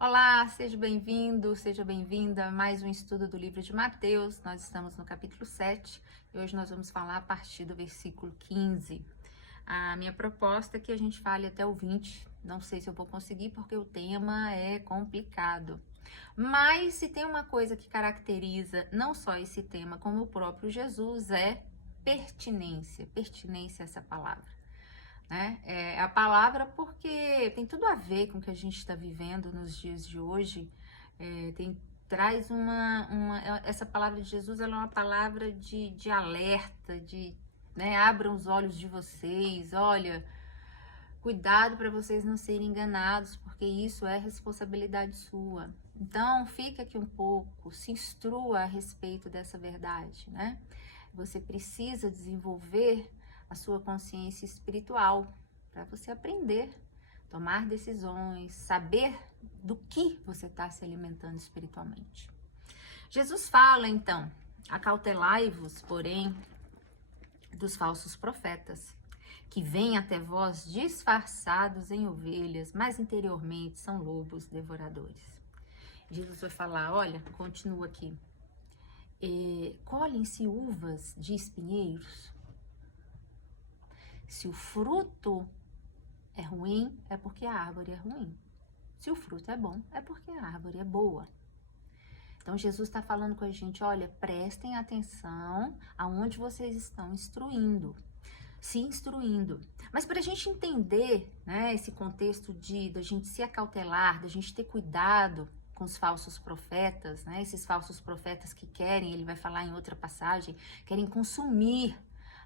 Olá, seja bem-vindo, seja bem-vinda a mais um estudo do livro de Mateus. Nós estamos no capítulo 7 e hoje nós vamos falar a partir do versículo 15. A minha proposta é que a gente fale até o 20. Não sei se eu vou conseguir porque o tema é complicado. Mas se tem uma coisa que caracteriza não só esse tema, como o próprio Jesus, é pertinência. Pertinência é essa palavra. Né? É a palavra porque tem tudo a ver com o que a gente está vivendo nos dias de hoje. Traz essa palavra de Jesus, ela é uma palavra de alerta, né, abram os olhos de vocês, olha, cuidado para vocês não serem enganados, porque isso é responsabilidade sua. Então, fica aqui um pouco, se instrua a respeito dessa verdade, né? Você precisa desenvolver a sua consciência espiritual para você aprender, tomar decisões, saber do que você está se alimentando espiritualmente. Jesus fala, então, acautelai-vos, porém, dos falsos profetas, que vêm até vós disfarçados em ovelhas, mas interiormente são lobos devoradores. Jesus vai falar, olha, continua aqui, colhem-se uvas de espinheiros. Se o fruto é ruim, é porque a árvore é ruim. Se o fruto é bom, é porque a árvore é boa. Então, Jesus está falando com a gente, olha, prestem atenção aonde vocês estão se instruindo. Mas para a gente entender, né, esse contexto da gente se acautelar, da gente ter cuidado com os falsos profetas, né, esses falsos profetas que querem, ele vai falar em outra passagem, querem consumir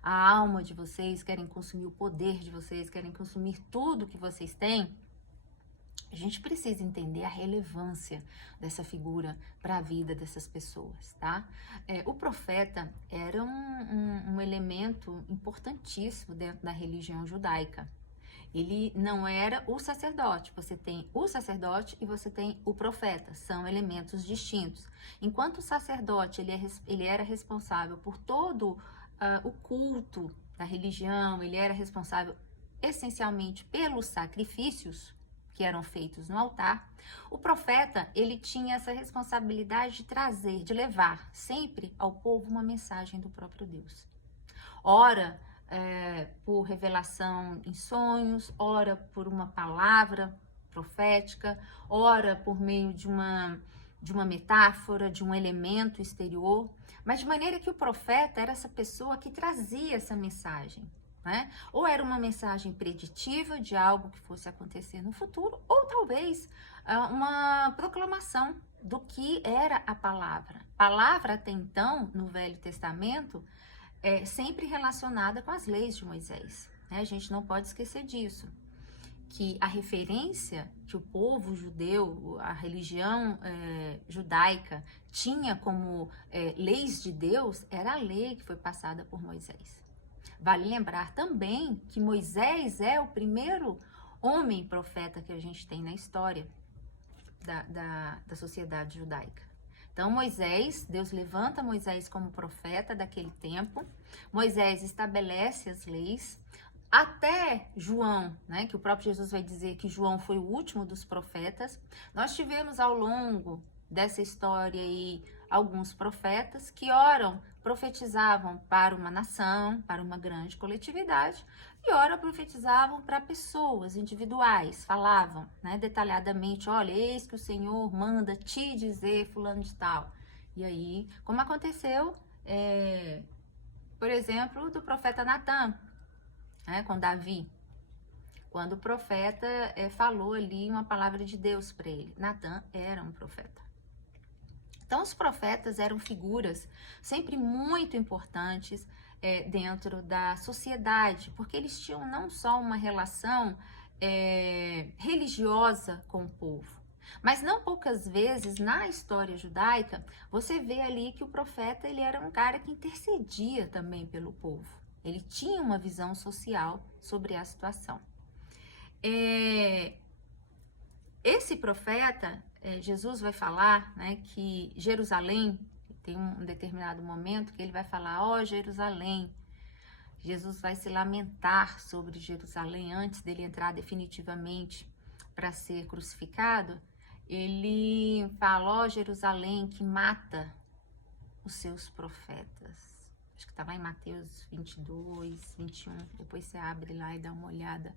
a alma de vocês, querem consumir o poder de vocês, querem consumir tudo que vocês têm. A gente precisa entender a relevância dessa figura para a vida dessas pessoas, tá? O profeta era um elemento importantíssimo dentro da religião judaica. Ele não era o sacerdote. Você tem o sacerdote e você tem o profeta. São elementos distintos. Enquanto o sacerdote ele era responsável por todo o culto da religião, ele era responsável essencialmente pelos sacrifícios que eram feitos no altar, o profeta, ele tinha essa responsabilidade de trazer, de levar sempre ao povo uma mensagem do próprio Deus. Ora, por revelação em sonhos, ora por uma palavra profética, ora por meio de uma metáfora, de um elemento exterior, mas de maneira que o profeta era essa pessoa que trazia essa mensagem. Né? Ou era uma mensagem preditiva de algo que fosse acontecer no futuro, ou talvez uma proclamação do que era a palavra. Palavra até então, no Velho Testamento, é sempre relacionada com as leis de Moisés. Né? A gente não pode esquecer disso, que a referência que o povo judeu, a religião judaica tinha como leis de Deus era a lei que foi passada por Moisés. Vale lembrar também que Moisés é o primeiro homem profeta que a gente tem na história da sociedade judaica. Então, Deus levanta Moisés como profeta daquele tempo. Moisés estabelece as leis. Até João, né, que o próprio Jesus vai dizer que João foi o último dos profetas. Nós tivemos ao longo dessa história aí alguns profetas que profetizavam para uma nação, para uma grande coletividade, e ora profetizavam para pessoas individuais, falavam, né, detalhadamente, olha, eis que o Senhor manda te dizer fulano de tal. E aí, como aconteceu, por exemplo, do profeta Natã, né, com Davi, quando o profeta falou ali uma palavra de Deus para ele. Natã era um profeta. Então, os profetas eram figuras sempre muito importantes dentro da sociedade, porque eles tinham não só uma relação religiosa com o povo, mas não poucas vezes na história judaica você vê ali que o profeta ele era um cara que intercedia também pelo povo. Ele tinha uma visão social sobre a situação. Esse profeta, Jesus vai falar, né, que Jerusalém, tem um determinado momento que ele vai falar, ó Jerusalém, Jesus vai se lamentar sobre Jerusalém antes dele entrar definitivamente para ser crucificado. ele fala, ó, Jerusalém, que mata os seus profetas. Acho que tá lá em Mateus 22, 21. Depois você abre lá e dá uma olhada.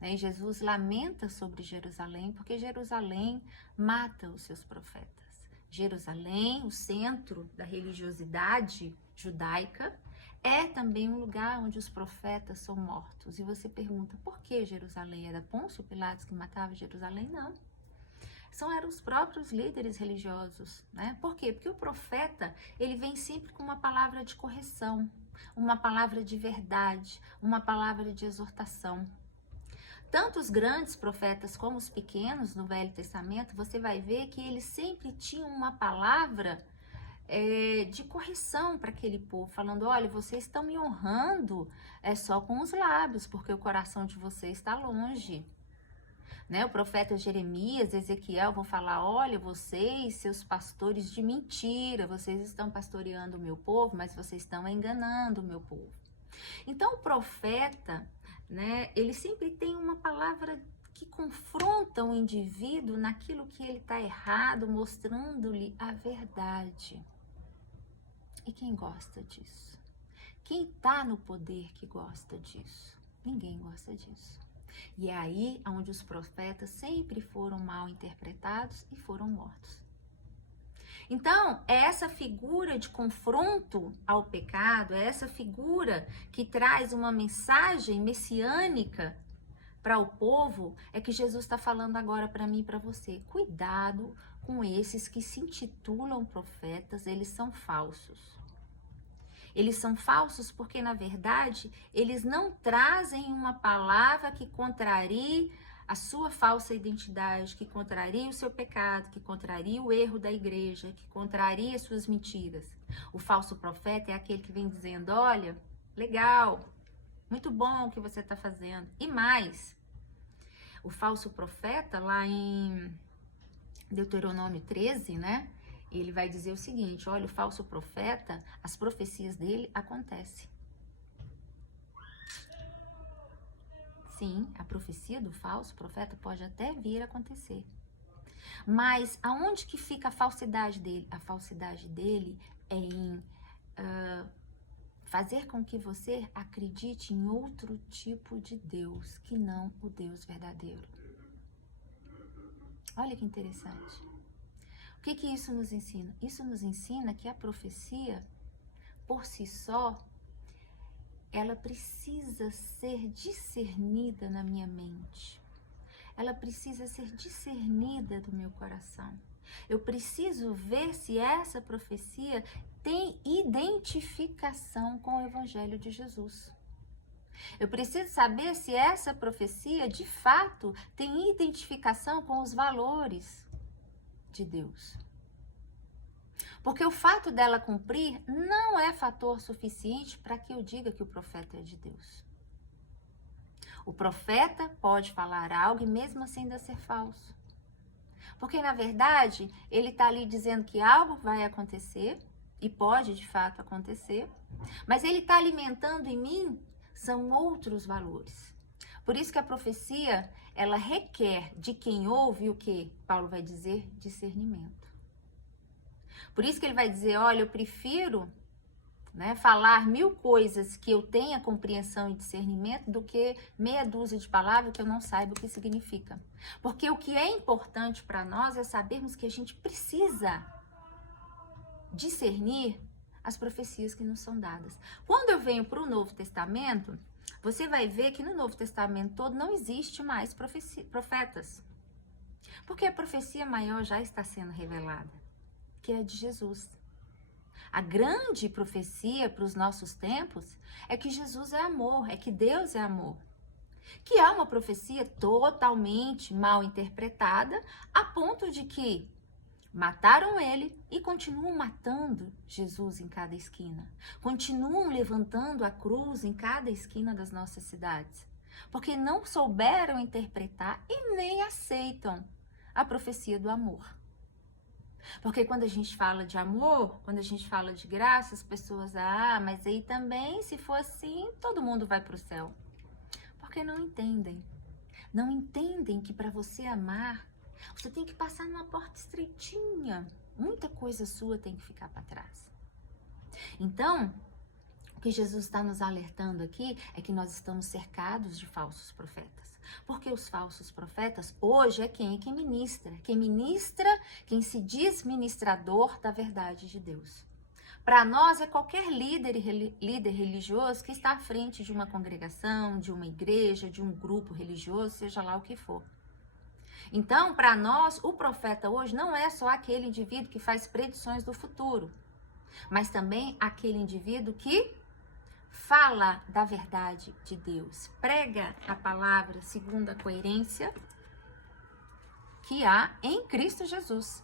E Jesus lamenta sobre Jerusalém, porque Jerusalém mata os seus profetas. Jerusalém, o centro da religiosidade judaica, é também um lugar onde os profetas são mortos. E você pergunta, por que Jerusalém? Era Pôncio Pilatos que matava Jerusalém? Não. Eram os próprios líderes religiosos, né? Por quê? Porque o profeta, ele vem sempre com uma palavra de correção, uma palavra de verdade, uma palavra de exortação. Tanto os grandes profetas como os pequenos no Velho Testamento, você vai ver que eles sempre tinham uma palavra de correção para aquele povo, falando, olha, vocês estão me honrando só com os lábios, porque o coração de vocês está longe. Né? O profeta Jeremias, Ezequiel vão falar, olha, vocês, seus pastores de mentira, vocês estão pastoreando o meu povo, mas vocês estão enganando o meu povo. Então o profeta, né, ele sempre tem uma palavra que confronta o indivíduo naquilo que ele está errado, mostrando-lhe a verdade. E quem gosta disso? Quem está no poder que gosta disso? Ninguém gosta disso. E é aí onde os profetas sempre foram mal interpretados e foram mortos. Então, é essa figura de confronto ao pecado, é essa figura que traz uma mensagem messiânica para o povo, é que Jesus está falando agora para mim e para você. Cuidado com esses que se intitulam profetas, eles são falsos. Eles são falsos porque, na verdade, eles não trazem uma palavra que contrarie a sua falsa identidade, que contraria o seu pecado, que contraria o erro da igreja, que contraria as suas mentiras. O falso profeta é aquele que vem dizendo, olha, legal, muito bom o que você está fazendo. E mais, o falso profeta, lá em Deuteronômio 13, né? Ele vai dizer o seguinte, olha, o falso profeta, as profecias dele acontecem. Sim, a profecia do falso profeta pode até vir a acontecer. Mas aonde que fica a falsidade dele? A falsidade dele é em fazer com que você acredite em outro tipo de Deus, que não o Deus verdadeiro. Olha que interessante. O que que isso nos ensina? Isso nos ensina que a profecia, por si só, ela precisa ser discernida na minha mente. Ela precisa ser discernida do meu coração. Eu preciso ver se essa profecia tem identificação com o Evangelho de Jesus. Eu preciso saber se essa profecia, de fato, tem identificação com os valores de Deus. Porque o fato dela cumprir não é fator suficiente para que eu diga que o profeta é de Deus. O profeta pode falar algo e mesmo assim ainda ser falso. Porque, na verdade, ele está ali dizendo que algo vai acontecer, e pode de fato acontecer, mas ele está alimentando em mim são outros valores. Por isso que a profecia, ela requer de quem ouve o que Paulo vai dizer? Discernimento. Por isso que ele vai dizer, olha, eu prefiro falar 1000 coisas que eu tenha compreensão e discernimento do que meia dúzia de palavras que eu não saiba o que significa. Porque o que é importante para nós é sabermos que a gente precisa discernir as profecias que nos são dadas. Quando eu venho para o Novo Testamento, você vai ver que no Novo Testamento todo não existe mais profetas. Porque a profecia maior já está sendo revelada, que é de Jesus. A grande profecia para os nossos tempos é que Jesus é amor, é que Deus é amor. Que é uma profecia totalmente mal interpretada, a ponto de que mataram ele e continuam matando Jesus em cada esquina. Continuam levantando a cruz em cada esquina das nossas cidades. Porque não souberam interpretar e nem aceitam a profecia do amor. Porque quando a gente fala de amor, quando a gente fala de graça, as pessoas, mas aí também, se for assim, todo mundo vai para o céu. Porque não entendem. Não entendem que para você amar, Você tem que passar numa porta estreitinha. Muita coisa sua tem que ficar para trás. Então, o que Jesus está nos alertando aqui é que nós estamos cercados de falsos profetas. Porque os falsos profetas, hoje, é quem ministra. Quem se diz ministrador da verdade de Deus. Para nós, é qualquer líder religioso que está à frente de uma congregação, de uma igreja, de um grupo religioso, seja lá o que for. Então, para nós, o profeta hoje não é só aquele indivíduo que faz predições do futuro, mas também aquele indivíduo que fala da verdade de Deus, prega a palavra segundo a coerência que há em Cristo Jesus.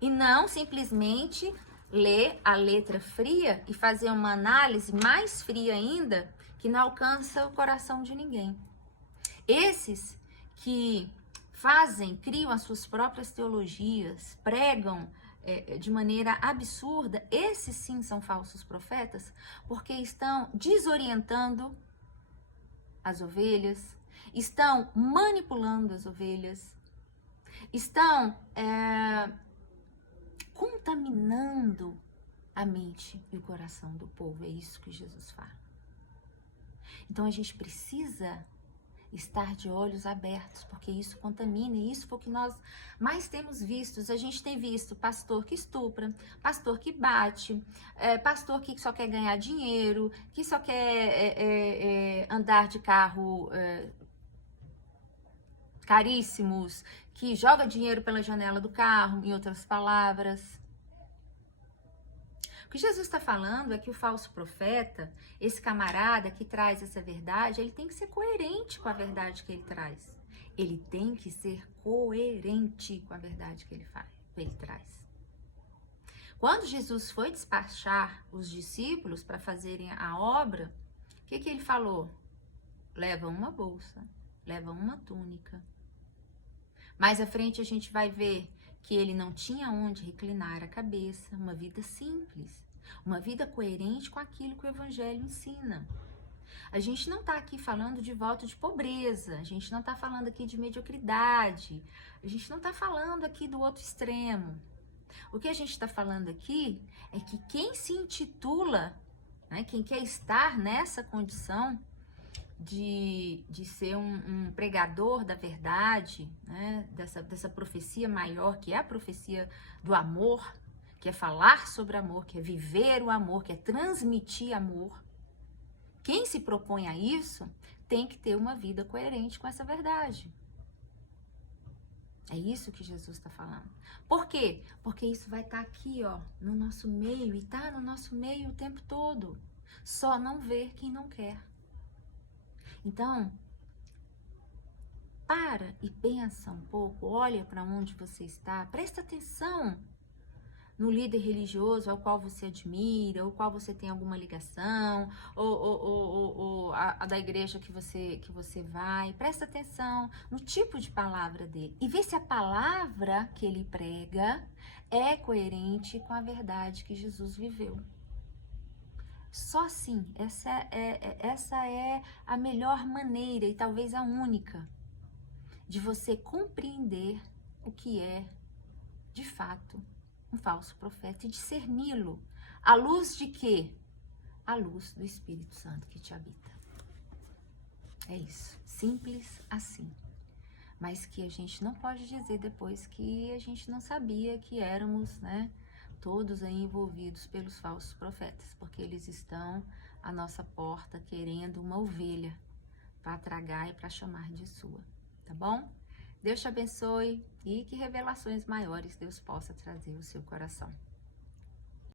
E não simplesmente ler a letra fria e fazer uma análise mais fria ainda, que não alcança o coração de ninguém. Esses que criam as suas próprias teologias, pregam de maneira absurda, esses sim são falsos profetas, porque estão desorientando as ovelhas, estão manipulando as ovelhas, estão contaminando a mente e o coração do povo. É isso que Jesus fala. Então a gente precisa estar de olhos abertos, porque isso contamina, e isso foi o que nós mais temos visto. A gente tem visto pastor que estupra, pastor que bate, pastor que só quer ganhar dinheiro, que só quer andar de carro caríssimos, que joga dinheiro pela janela do carro, em outras palavras. O que Jesus está falando é que o falso profeta, esse camarada que traz essa verdade, ele tem que ser coerente com a verdade que ele traz. Ele tem que ser coerente com a verdade que ele traz. Quando Jesus foi despachar os discípulos para fazerem a obra, o que ele falou? Leva uma bolsa, leva uma túnica. Mais à frente a gente vai ver que ele não tinha onde reclinar a cabeça, uma vida simples, uma vida coerente com aquilo que o Evangelho ensina. A gente não está aqui falando de voto de pobreza, a gente não está falando aqui de mediocridade, a gente não está falando aqui do outro extremo. O que a gente está falando aqui é que quem se intitula, né, quem quer estar nessa condição de ser um pregador da verdade, né, dessa profecia maior, que é a profecia do amor, que é falar sobre amor, que é viver o amor, que é transmitir amor. Quem se propõe a isso tem que ter uma vida coerente com essa verdade. É isso que Jesus está falando. Por quê? Porque isso vai estar aqui, ó, no nosso meio, e está no nosso meio o tempo todo. Só não ver quem não quer. Então, para e pensa um pouco, olha para onde você está, presta atenção no líder religioso ao qual você admira, ou qual você tem alguma ligação, ou a da igreja que você vai. Presta atenção no tipo de palavra dele e vê se a palavra que ele prega é coerente com a verdade que Jesus viveu. Só assim, essa é a melhor maneira, e talvez a única, de você compreender o que é, de fato, um falso profeta e discerni-lo. À luz de quê? À luz do Espírito Santo que te habita. É isso, simples assim. Mas que a gente não pode dizer depois que a gente não sabia que éramos, né, todos aí envolvidos pelos falsos profetas, porque eles estão à nossa porta querendo uma ovelha para tragar e para chamar de sua, tá bom? Deus te abençoe e que revelações maiores Deus possa trazer ao seu coração.